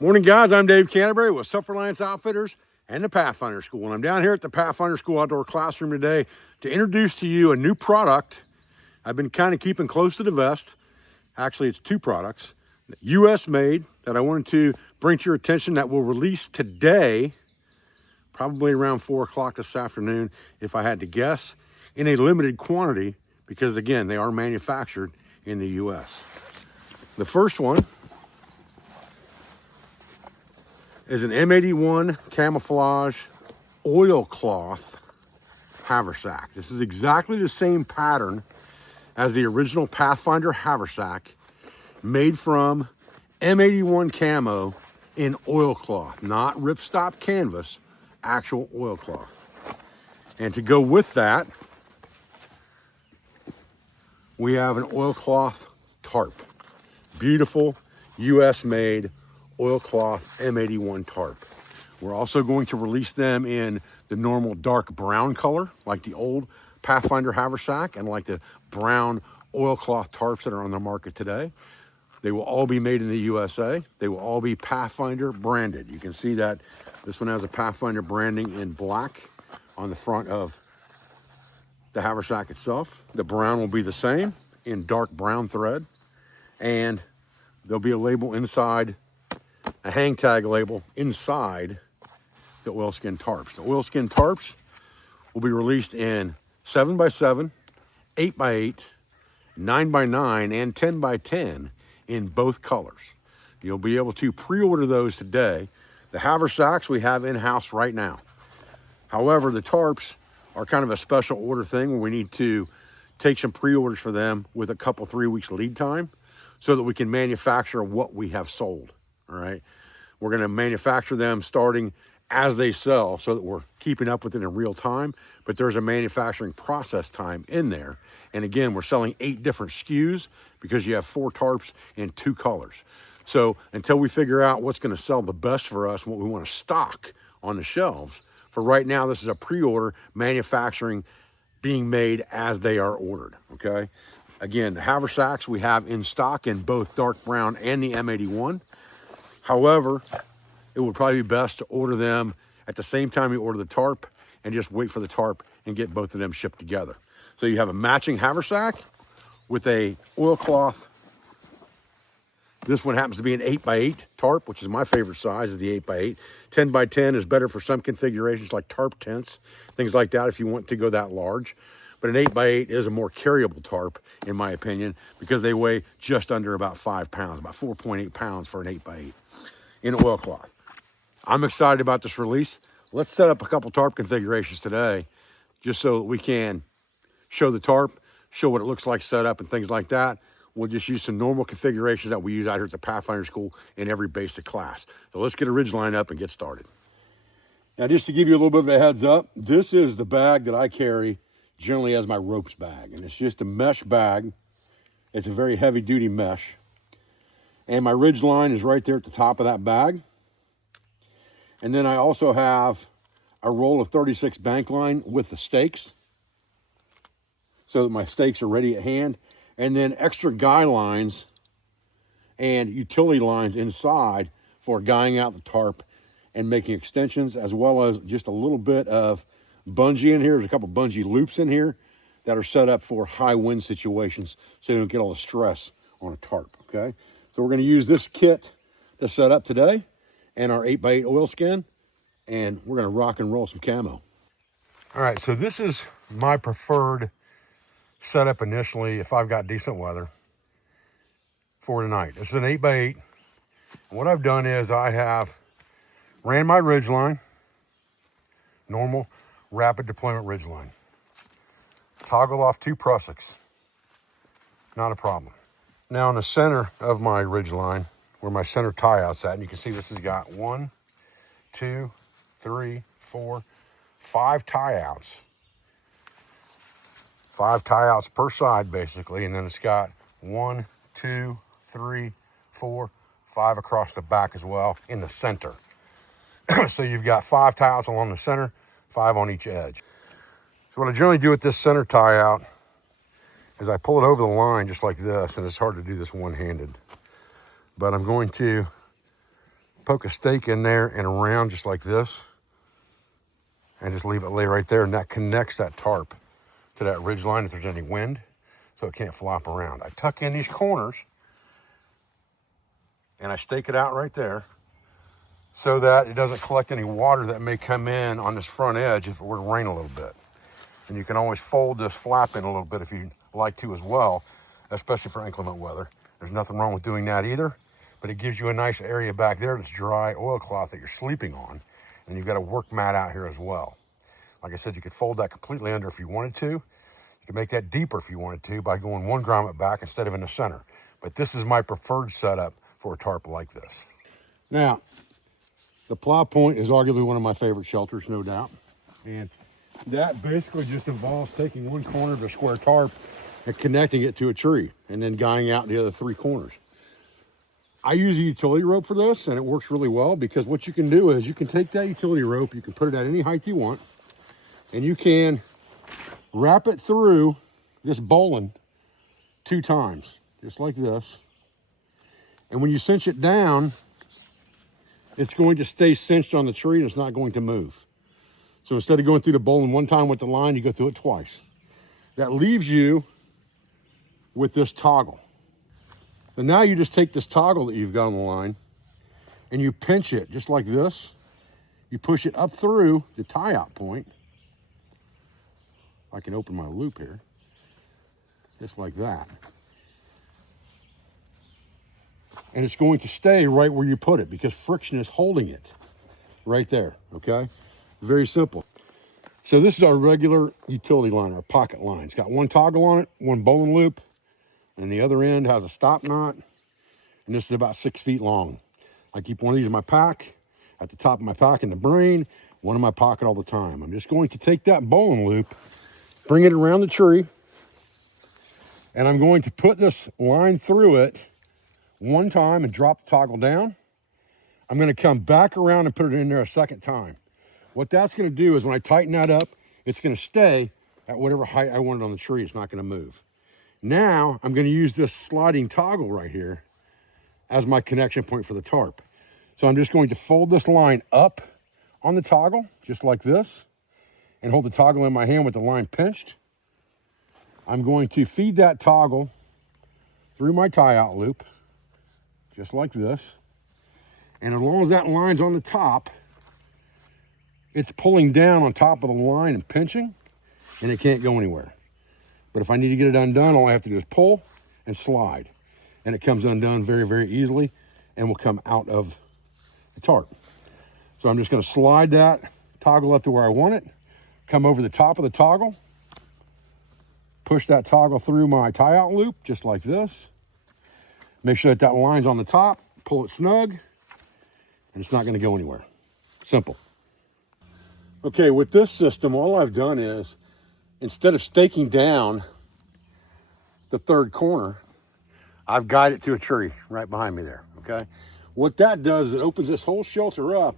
Morning, guys. I'm Dave Canterbury with Self-Reliance Outfitters and the Pathfinder School. And I'm down here at the Pathfinder School Outdoor Classroom today to introduce to you a new product I've been kind of keeping close to the vest. Actually, it's two products, US made, that I wanted to bring to your attention that will release today, probably around 4 o'clock this afternoon, if I had to guess, in a limited quantity, because again, they are manufactured in the US. The first one is an M81 camouflage oil cloth haversack. This is exactly the same pattern as the original Pathfinder haversack, made from M81 camo in oil cloth, not ripstop canvas, actual oil cloth. And to go with that, we have an oil cloth tarp. Beautiful US made oilcloth M81 tarp. We're also going to release them in the normal dark brown color, like the old Pathfinder haversack and like the brown oilcloth tarps that are on the market today. They will all be made in the USA. They will all be Pathfinder branded. You can see that this one has a Pathfinder branding in black on the front of the haversack itself. The brown will be the same in dark brown thread, and there'll be a label inside, a hang tag label inside the oilskin tarps. The oilskin tarps will be released in 7x7, 8x8, 9x9, and 10x10 in both colors. You'll be able to pre-order those today. The haversacks we have in-house right now. However, the tarps are kind of a special order thing where we need to take some pre-orders for them with a couple, 3 weeks lead time so that we can manufacture what we have sold. All right, we're going to manufacture them starting as they sell so that we're keeping up with it in real time, but there's a manufacturing process time in there. And again, we're selling 8 different SKUs because you have 4 tarps in 2 colors. So until we figure out what's going to sell the best for us and what we want to stock on the shelves, for right now, this is a pre-order manufacturing being made as they are ordered, okay? Again, the haversacks we have in stock in both dark brown and the M81. However, it would probably be best to order them at the same time you order the tarp and just wait for the tarp and get both of them shipped together. So you have a matching haversack with a oilcloth. This one happens to be an 8x8 tarp, which is my favorite size, is the 8x8. 10x10 is better for some configurations like tarp tents, things like that if you want to go that large. But an 8x8 is a more carryable tarp, in my opinion, because they weigh just under about 5 pounds, about 4.8 pounds for an 8x8 in oilcloth. I'm excited about this release. Let's set up a couple tarp configurations today just so that we can show the tarp, show what it looks like set up and things like that. We'll just use some normal configurations that we use out here at the Pathfinder School in every basic class. So let's get a ridge line up and get started. Now, just to give you a little bit of a heads up, this is the bag that I carry generally as my ropes bag. And it's just a mesh bag. It's a very heavy duty mesh. And my ridge line is right there at the top of that bag. And then I also have a roll of 36 bank line with the stakes so that my stakes are ready at hand. And then extra guy lines and utility lines inside for guying out the tarp and making extensions, as well as just a little bit of bungee in here. There's a couple bungee loops in here that are set up for high wind situations so you don't get all the stress on a tarp, okay? So we're gonna use this kit to set up today and our 8x8 oilskin, and we're gonna rock and roll some camo. All right, so this is my preferred setup initially if I've got decent weather for tonight. This is an 8x8. And what I've done is I have ran my ridge line, normal rapid deployment ridge line. Toggle off 2 prussiks, not a problem. Now in the center of my ridge line, where my center tie out's at, and you can see this has got 1, 2, 3, 4, 5 tie outs. 5 tie outs per side basically, and then it's got 1, 2, 3, 4, 5 across the back as well in the center. So you've got 5 tie outs along the center, 5 on each edge. So what I generally do with this center tie out is I pull it over the line just like this, and it's hard to do this one-handed. But I'm going to poke a stake in there and around just like this, and just leave it lay right there, and that connects that tarp to that ridge line if there's any wind, so it can't flop around. I tuck in these corners and I stake it out right there so that it doesn't collect any water that may come in on this front edge if it were to rain a little bit. And you can always fold this flap in a little bit if you like to as well, especially for inclement weather. There's nothing wrong with doing that either, but it gives you a nice area back there that's dry oilcloth that you're sleeping on. And you've got a work mat out here as well. Like I said, you could fold that completely under if you wanted to. You could make that deeper if you wanted to by going one grommet back instead of in the center. But this is my preferred setup for a tarp like this. Now, the Plow point is arguably one of my favorite shelters, no doubt. And that basically just involves taking one corner of a square tarp and connecting it to a tree and then guying out the other three corners. I use a utility rope for this, and it works really well because what you can do is you can take that utility rope, you can put it at any height you want, and you can wrap it through this bowline 2 times, just like this. And when you cinch it down, it's going to stay cinched on the tree and it's not going to move. So instead of going through the bowline 1 time with the line, you go through it twice. That leaves you with this toggle. And now you just take this toggle that you've got on the line and you pinch it just like this. You push it up through the tie-out point. I can open my loop here, just like that. And it's going to stay right where you put it because friction is holding it right there, okay? Very simple. So this is our regular utility line, our pocket line. It's got 1 toggle on it, 1 bowline loop, and the other end has a stop knot, and this is about 6 feet long. I keep one of these in my pack, at the top of my pack in the brain, one in my pocket all the time. I'm just going to take that bowline loop, bring it around the tree, and I'm going to put this line through it 1 time and drop the toggle down. I'm going to come back around and put it in there a 2nd time. What that's going to do is when I tighten that up, it's going to stay at whatever height I want it on the tree. It's not going to move. Now I'm going to use this sliding toggle right here as my connection point for the tarp. So I'm just going to fold this line up on the toggle, just like this, and hold the toggle in my hand with the line pinched. I'm going to feed that toggle through my tie-out loop, just like this. And as long as that line's on the top, it's pulling down on top of the line and pinching, and it can't go anywhere. But if I need to get it undone, all I have to do is pull and slide. And it comes undone very, very easily and will come out of the tarp. So I'm just going to slide that toggle up to where I want it, come over the top of the toggle, push that toggle through my tie-out loop, just like this. Make sure that that line's on the top, pull it snug, and it's not going to go anywhere. Simple. Okay, with this system, all I've done is, instead of staking down the 3rd corner, I've guided it to a tree right behind me there, okay? What that does is it opens this whole shelter up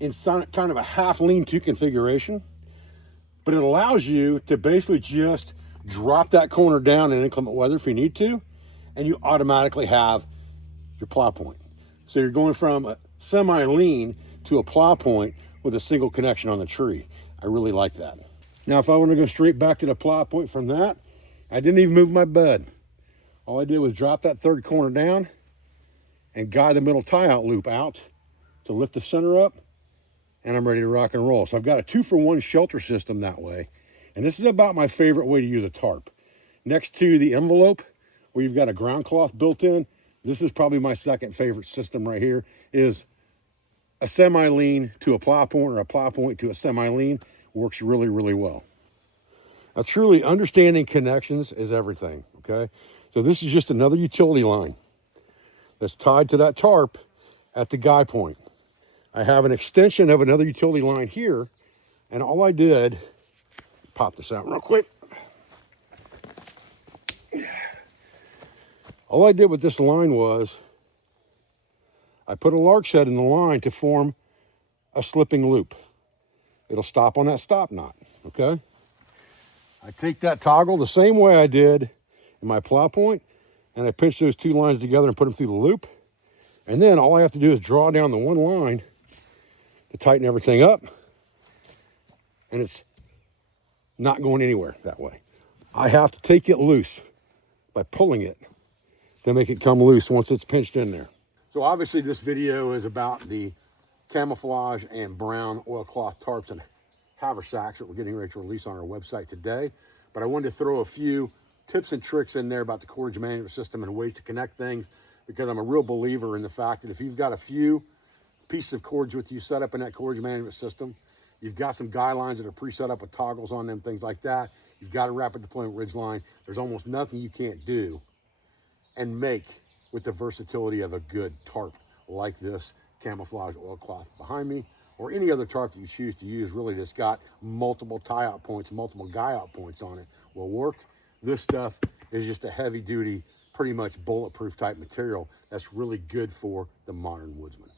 in kind of a half lean-to configuration, but it allows you to basically just drop that corner down in inclement weather if you need to, and you automatically have your plow point. So you're going from a semi-lean to a plow point with a single connection on the tree. I really like that. Now, if I want to go straight back to the plow point from that, I didn't even move my bed. All I did was drop that 3rd corner down and guide the middle tie-out loop out to lift the center up, and I'm ready to rock and roll. So I've got a 2-for-1 shelter system that way, and this is about my favorite way to use a tarp. Next to the envelope, where you've got a ground cloth built in, this is probably my 2nd favorite system right here, is a semi-lean to a plow point or a plow point to a semi-lean. Works really, really well. Now, truly understanding connections is everything, okay? So this is just another utility line that's tied to that tarp at the guy point. I have an extension of another utility line here, and all I did, pop this out real quick. All I did with this line was I put a lark shed in the line to form a slipping loop. It'll stop on that stop knot, okay? I take that toggle the same way I did in my plow point, and I pinch those 2 lines together and put them through the loop. And then all I have to do is draw down the one line to tighten everything up, and it's not going anywhere that way. I have to take it loose by pulling it to make it come loose once it's pinched in there. So obviously this video is about the camouflage and brown oilcloth tarps and haversacks that we're getting ready to release on our website today. But I wanted to throw a few tips and tricks in there about the cordage management system and ways to connect things, because I'm a real believer in the fact that if you've got a few pieces of cordage with you set up in that cordage management system, you've got some guy lines that are pre-set up with toggles on them, things like that. You've got a rapid deployment ridge line. There's almost nothing you can't do and make with the versatility of a good tarp like this camouflage oilcloth behind me, or any other tarp that you choose to use, really, that's got multiple tie-out points, multiple guy-out points on it, will work. This stuff is just a heavy-duty, pretty much bulletproof type material that's really good for the modern woodsman.